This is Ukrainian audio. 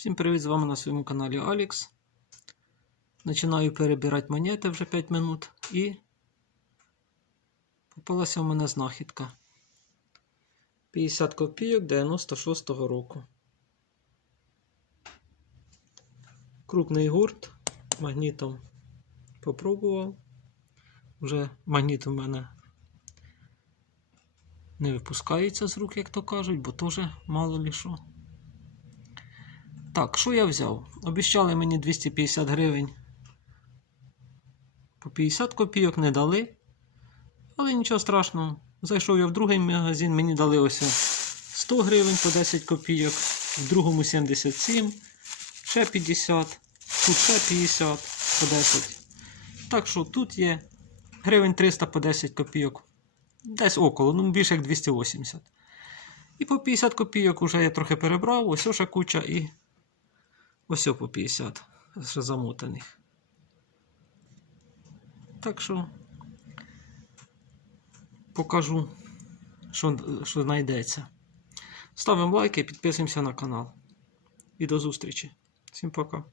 Всім привіт! З вами на своєму каналі Алікс. Починаю перебирати монети вже 5 минут і попалася в мене знахідка. 50 копійок 96-го року. Крупний гурт. Магнітом попробував. Вже магніт у мене не випускається з рук, як то кажуть, бо теж мало лі що. Так, що я взяв? Обіщали мені 250 гривень. По 50 копійок не дали. Але нічого страшного. Зайшов я в другий магазин, мені дали ось 100 гривень по 10 копійок, в другому 77, ще 50, тут ще 50 по 10. Так що тут є гривень 300 по 10 копійок. Десь около, ну більше як 280. І по 50 копійок вже я трохи перебрав, ось ще куча і ось по 50 ще замотаних. Так що покажу, що, що знайдеться. Ставимо лайки, підписуємося на канал. І до зустрічі. Всім пока.